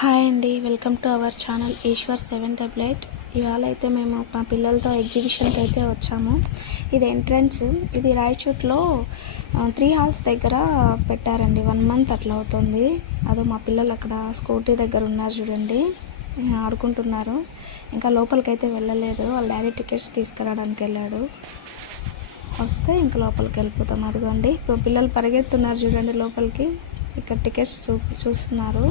Hi అండి, welcome to our channel Eshwar 788. ఇవాళ అయితే మేము మా పిల్లలతో ఎగ్జిబిషన్కి అయితే వచ్చాము. ఇది ఎంట్రన్స్. ఇది రాయచోట్లో 3 హాల్స్ దగ్గర పెట్టారండి. 1 మంత్ అట్లా అవుతుంది. అదో మా పిల్లలు అక్కడ స్కూటీ దగ్గర ఉన్నారు చూడండి, ఆడుకుంటున్నారు. ఇంకా లోపలికి అయితే వెళ్ళలేదు. వాళ్ళ డాడీ టికెట్స్ తీసుకురావడానికి వెళ్ళాడు. వస్తే ఇంకా లోపలికి వెళ్ళిపోతాం. అదిగోండి ఇప్పుడు పిల్లలు పరిగెత్తున్నారు చూడండి లోపలికి. ఇక్కడ టికెట్స్ చూస్తున్నారు.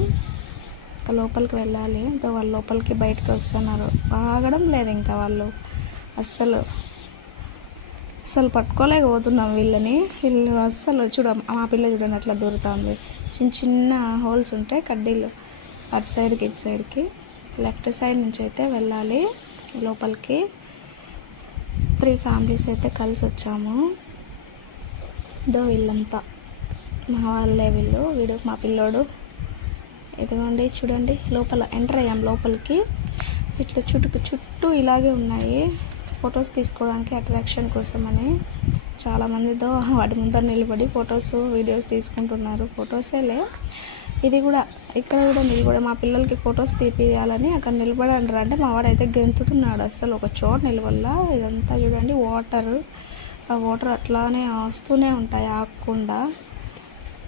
లోపలికి వెళ్ళాలి. అంతా వాళ్ళు లోపలికి బయటకు వస్తున్నారు. ఆగడం లేదు ఇంకా వాళ్ళు. అస్సలు పట్టుకోలేకపోతున్నాం వీళ్ళని. వీళ్ళు అస్సలు మా పిల్ల చూడండి అట్లా దూరుతుంది. చిన్న చిన్న హోల్స్ ఉంటాయి కడ్డీలు. అటు సైడ్కి ఇటు సైడ్కి లెఫ్ట్ సైడ్ నుంచి అయితే వెళ్ళాలి లోపలికి. 3 ఫ్యామిలీస్ అయితే కలిసి వచ్చాము. వీళ్ళంతా మా వాళ్ళే. వీడు మా పిల్లోడు. ఇదిగోండి చూడండి, లోపల ఎంటర్ అయ్యాం లోపలికి. ఇట్లా చుట్టూ ఇలాగే ఉన్నాయి. ఫొటోస్ తీసుకోవడానికి అట్రాక్షన్ కోసమని చాలామందితో వాటి ముందర నిలబడి ఫొటోస్ వీడియోస్ తీసుకుంటున్నారు. ఫొటోసేలే ఇది కూడా. ఇక్కడ కూడా నిలబడి మా పిల్లలకి ఫొటోస్ తీపియాలని అక్కడ నిలబడండి అంటే మా వాడైతే గెంతుతున్నాడు. అస్సలు ఒక చోట నిలబడలా. ఇదంతా చూడండి వాటర్. ఆ వాటర్ అట్లానే వస్తూనే ఉంటాయి ఆగకుండా.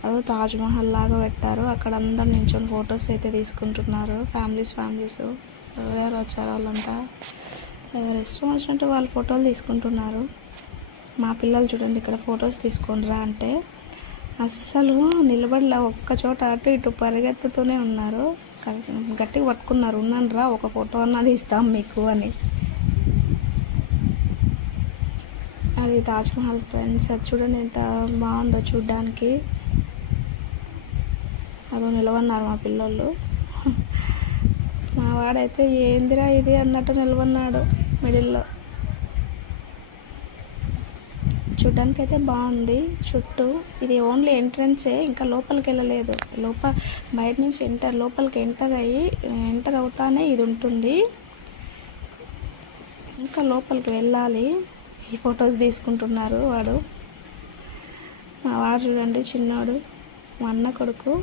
అదో తాజ్మహల్ లాగా పెట్టారు. అక్కడ అందరు నించొని ఫొటోస్ అయితే తీసుకుంటున్నారు. ఫ్యామిలీస్ ఎవరు వచ్చారు వాళ్ళంతా. ఎవరు ఇష్టం వచ్చినట్టు వాళ్ళు ఫోటోలు తీసుకుంటున్నారు. మా పిల్లలు చూడండి ఇక్కడ ఫొటోస్ తీసుకుంటారా అంటే అస్సలు నిలబడలే. ఒక్క చోట అటు ఇటు పరిగెత్తుతూనే ఉన్నారు. గట్టిగా పట్టుకున్నారు. ఉన్నాను రా, ఒక ఫోటో అన్నది ఇస్తాం మీకు అని. అది తాజ్మహల్ ఫ్రెండ్స్. అది చూడండి ఎంత బాగుందో చూడ్డానికి. అదో నిలవన్నారు మా పిల్లోళ్ళు. మా వాడైతే ఏందిరా ఇది అన్నట్టు నిలవన్నాడు మిడిల్లో. చూడ్డానికి అయితే బాగుంది చుట్టూ. ఇది ఓన్లీ ఎంట్రన్సే, ఇంకా లోపలికి వెళ్ళలేదు. బయట నుంచి లోపలికి ఎంటర్ అవుతానే ఇది ఉంటుంది. ఇంకా లోపలికి వెళ్ళాలి. ఈ ఫొటోస్ తీసుకుంటున్నారు మా వాడు చూడండి చిన్నోడు, మా అన్న కొడుకు.